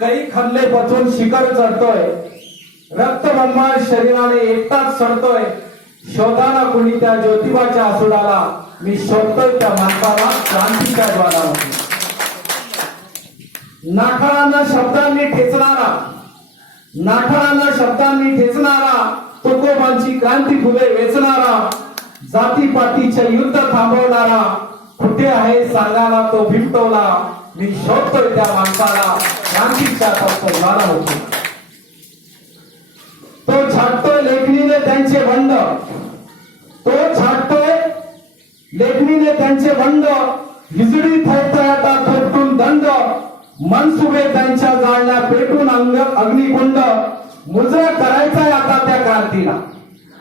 कई खल्ले पचून शिखर चढतोय. रक्त बनमाळ शरीराने एकटाच चढतोय शोधाला कुणी त्या ज्योतिबाच्या आसुडाला. मी शोधतोय त्या माणसाला क्रांतीच्या ज्वालामुखी नाठाळांना शब्दांनी ठेचणारा. नाठाळांना शब्दांनी ठेचणारा. तुकोबांची क्रांती फुले वेचणारा. जातीपातीचे युद्ध थांबवणारा. कुठे आहे सांगाला तो भिमटवला मी शोधतोय त्या माणसाला क्रांतीच्या झाला होतो तो छाटतोय लेखणीने त्यांचे बंड तो छाटतोय लेखणीने त्यांचे बंड हिजडी थरतोय आता थोपटून दंड मनसुबे त्यांच्या जाळल्या पेटून अंग अग्निकुंड मुजरा करायचाय आता त्या क्रांतीला.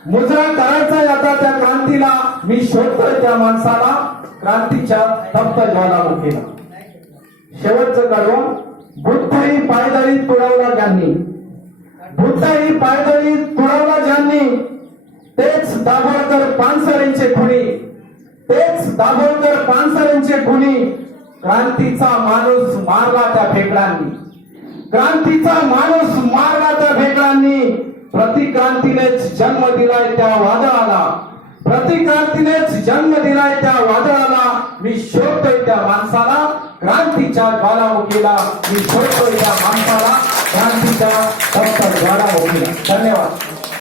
मुजरा करायचाय आता त्या क्रांतीला मी शोधतोय त्या माणसाला क्रांतीच्या तप्त ज्वालामुखीला. शेवटचं कडवं बुद्ध पायदळीत पुरवला ज्यांनी. बुद्ध ही पायदळीत पुरवला ज्यांनी तेच दाभोळकर पानसरेंचे खुनी. तेच दाभोळकर पानसरेंचे खुनी. क्रांतीचा माणूस मारला त्या फेकडांनी क्रांतीचा माणूस मारला त्या फेकडांनी प्रतिक्रांतीनेच जन्म दिलाय त्या वादळाला. प्रतिक्रांतीनेच जन्म दिलाय त्या वादळाला. मी शोधतोय त्या माणसाला. क्रांतीच्या ज्वालामुखीला मी शोधतोय या माणसाला. क्रांतीच्या फक्त ज्वालामुखीला. धन्यवाद.